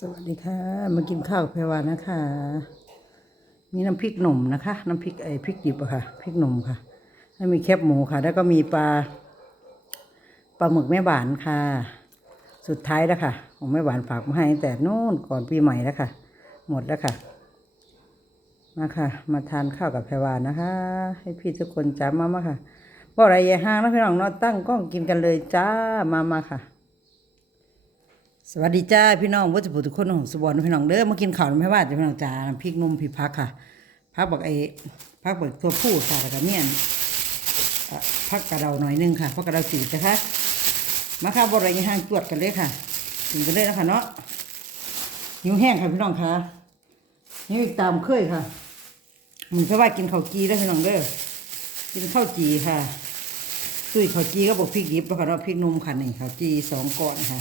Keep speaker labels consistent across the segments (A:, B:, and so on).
A: สวัสดีค่ะ มากินข้าวกับแพรวานะคะ มีน้ำพริกหนุ่มนะคะ น้ำพริกไอ้พริกดิบอะค่ะ พริกหนุ่มค่ะ แล้วมีแคบหมูค่ะ แล้วก็มีปลาปลาหมึกแม่หวานค่ะ สุดท้ายแล้วค่ะ ของแม่หวานฝากมาให้แต่นู่นก่อนปีใหม่แล้วค่ะ หมดแล้วค่ะ มาค่ะ มาทานข้าวกับแพรวานะคะ ให้พี่ทุกคนจ้ามามาค่ะบอกอะไรอย่าห่างนะพี่น้องเนาะตั้งกล้องกินกันเลยจ้ามามาค่ะ สวัสดีจ้าพี่น้องวัชบุทุกคนของสวรรค์พี่น้องเด้อมากินข้าวไม่ว่าจะพี่น้องจ้าน้ำพริกนมพริกพักค่ะพักบอกไอ้พักบอกตัวผู้ค่ะแล้วก็เมี่ยนพักกระเดาหน่อยหนึงค่ะพักกระเดาจีนะคะมาค่ะบริยางห่างจวดกันเลยค่ะกินกันเลยนะคะเนาะหิวแห้งค่ะพี่น้องค่ะนี่ตามเคยค่ะมันแค่ว่ากินข้าวจีแล้วพี่น้องเด้อกินข้าวจีค่ะตุ้ยข้าวจีก็บอกพริกดิบแล้วค่ะเนาะพริกนมค่ะนี่ข้าวจีสองก้อนค่ะ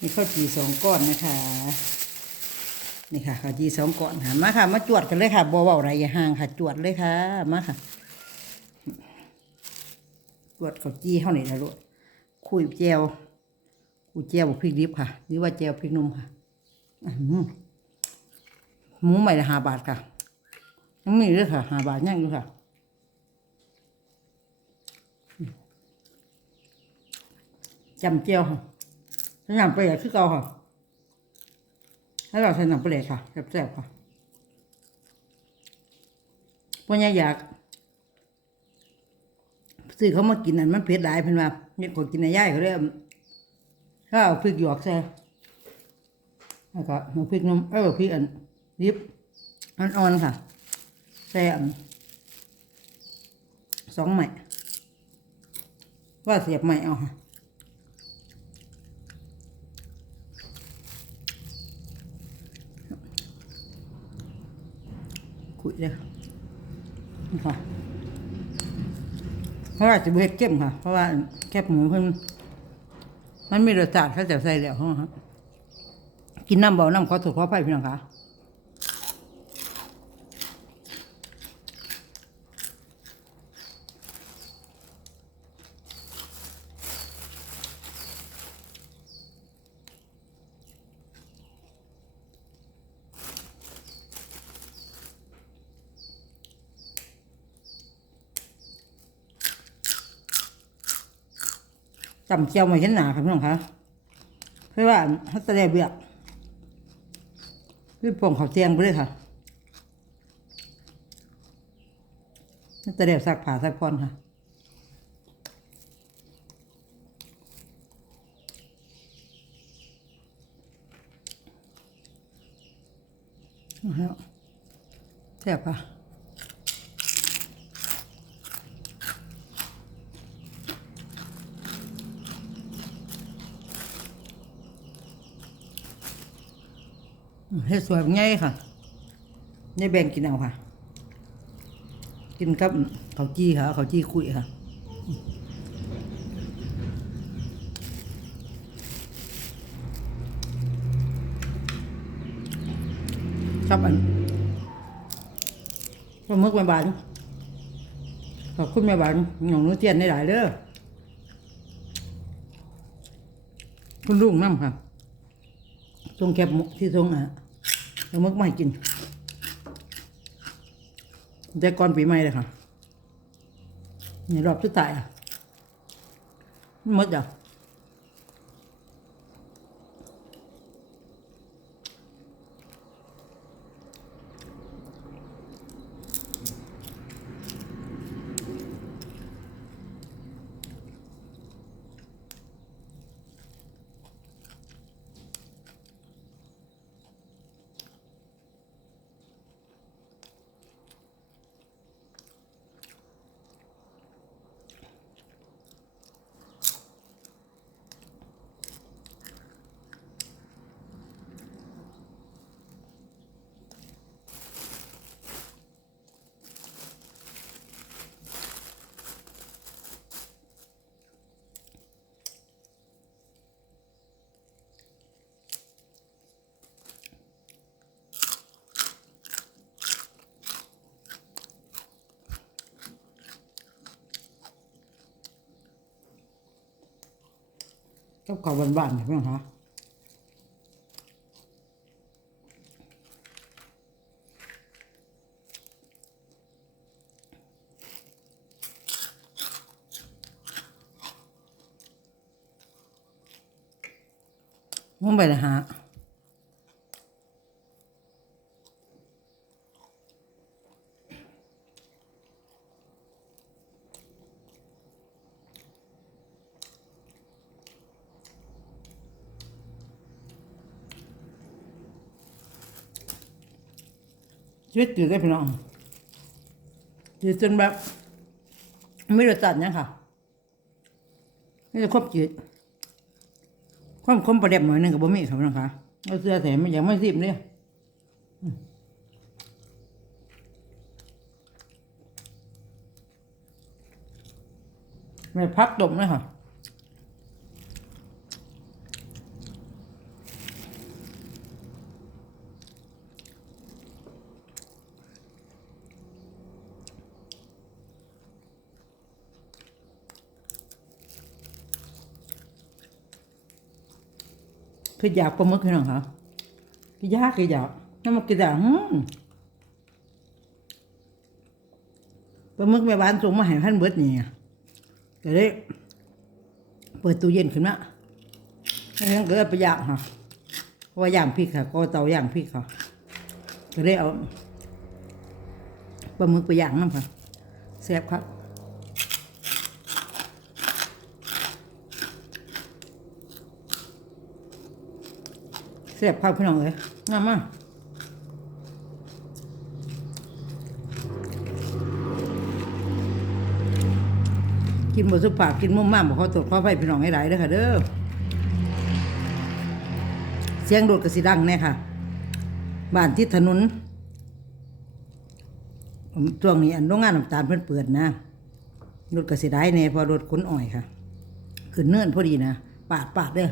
A: นี่ข้าวจีสองก้อนนะคะ นี่ค่ะข้าวจีสองก้อนค่ะมาค่ะ มาจวดกันเลยค่ะบัวเบาไรอย่าห่างค่ะจวดเลยค่ะ มาค่ะ จวดข้าวจีเท่านี้นะลูกคุยเจียวคุยเจียวบพริกดิบค่ะ หรือว่าเจียวพริกนุ่มค่ะอื้อหือหมูใหม่ละห้าบาทค่ะยังมีเลยค่ะห้าบาทยังอยู่ค่ะจำเจียวค่ะ ใส่หนังปลาแหลกคือเก่าค่ะให้เราใส่หนังปลาแหลกค่ะแซ่บๆค่ะพวกนี้อยากซื้อเขามากินอันมันเผ็ดหลายเพิ่นว่าเนี่ยคนกินในย่ายเขาเรียกข้าวพริกหยวกใส่แล้วก็หมูพริกน้ำเออพริกอันดิบอ่อนๆค่ะใส่อันสองใหม่ว่าเสียบใหม่เอาค่ะ เลยนี่ค่ะเพราะว่าจะเบ็ดเข้มค่ะ เพราะว่าแคบหมูเพิ่นมันมีรสชาติเขาจะใส่แล้วเขาครับกินน้ำเบาน้ำขอถูกขอไผ่พี่น้องค่ะ จำเจียวมาเห็นหนาค่ะพี่น้องคะเพราะว่าเขาจะได้เบียกพี่ปองเขาเตียงไปเลยค่ะเขาจะได้สักผ่าสักพรค่ะเอาแล้วแซ่บปะ เฮ็ดสวยง่ายค่ะนี่แบ่งกินเอาค่ะ กินกับข้าวจี้ค่ะข้าวจี้คุยค่ะชอบอันปลาหมึกแม่บานขอบคุณแม่บานหนองนู้เตียนได้หลายเด้อคุณลุงน้ำค่ะ ทรงแคบหมกที่ทรงอะแลาหมึกไม่กิน แต่ก่อนปีใหม่เลยค่ะนี่รอบสุดท้ายอะมดอะ กัอข้าวบ้านๆเนี่ยพี่น้องคะมันไปเลยฮะ ชีวิตจืดได้พี่น้องจืดจนแบบ ไม่รสจัดเนี่ยค่ะนี่จะครบจืดความคมประเด็บหน่อยหนึงกับบ่มีครับน้องคะเอาเสื้อแถมมันยังไม่สิบเนี่ยอืมไม่พักดมเลยค่ะ คืออยากปลาหมึกพี่น้องค่ะคือยากคืออยากน้ำมันกินแต่หืมปลาหมึกแม่บ้านส่งมาให้พันเบิดนี่ก็เลยเปิดตู้เย็นขึ้นมาแล้วก็เลยไปย่างค่ะเพราะว่าย่างพริกค่ะ ก็เตาย่างพริกค่ะก็เลยเอาปลาหมึกไปย่างน้ำค่ะแซ่บครับ เสียบข้าวพี่น้องเลยงามมากกินบสุภาพกินมุ่มมามบอกเขาตรวจข้อไฟพี่น้องให้หลายเด้อค่ะเด้อเสียงโดดกระสีดังแน่ค่ะ บ้านที่ถนนช่วงนี้อันโรงงานน้ำตาลเพิ่นเปิดนะรถกระสีได้แน่พอรถขนอ้อยค่ะขึ้นเนื่อนพอดีนะปาดปาดเด้อ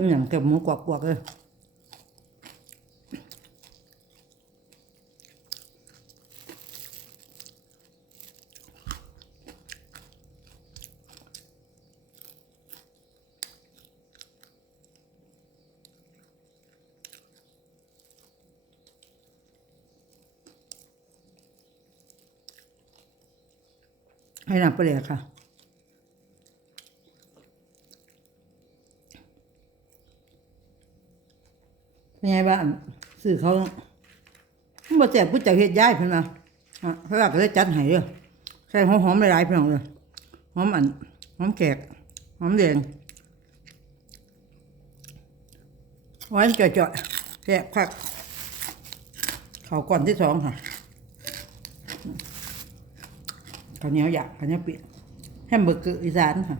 A: มหยังกับหมูกวกๆเลยให้น้ำไปเลยค่ะ เป็นไงบ้างสื่อเขาบ่แจกผู้จักเฮ็ดย้ายเพิ่นมาอะเพราะว่าก็เลยจัดให้เด้อใส่หอมๆหลายๆเพิ่นเอาเลยหอมอันหอมแขกหอมแดงหวานจ่อยๆแซ่บคักข้าวก่อนที่สองค่ะข้าวเหนียวหยาบข้าวเหนียวเปียกแฮมเบอร์เกอร์อีสานค่ะ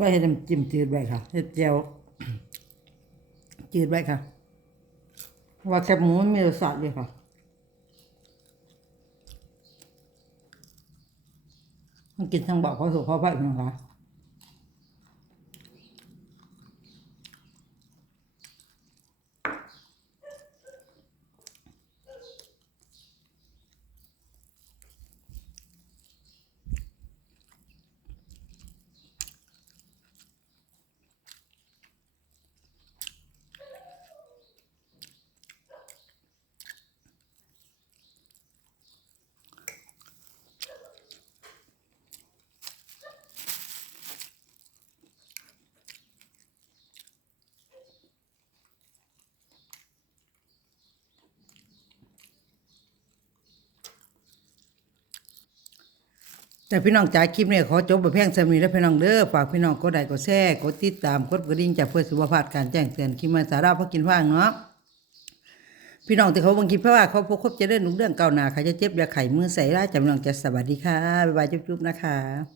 A: ว่าให้น้ำจิ้มจืดไว้ค่ะเห็ดเจียวจืดไว้ค่ะ ว่าแคบหมูมันมีรสชาติเลยค่ะมันกินทั้งเบาเขาสุกพอพักนะคะ แต่พี่น้องจ๋าคลิปเนี่ยขอจบไปเพียงเท่านี้แล้วพี่น้องเด้อฝากพี่น้องกดไลค์กดแชร์กดติดตามกดกระดิ่งจากเพื่อสุขภาพการแจ้งเตือนคลิปมาสาระพักกินฟังเนาะพี่น้องที่เขาบังคิดเพราะว่าเขาพบคบจะได้หนุ่มเรื่องเก่าหนาเขาจะเจ็บอยาไข่มือใส่ได้จำลองจะสวัสดีค่ะบ๊ายบายจุ๊บๆนะคะ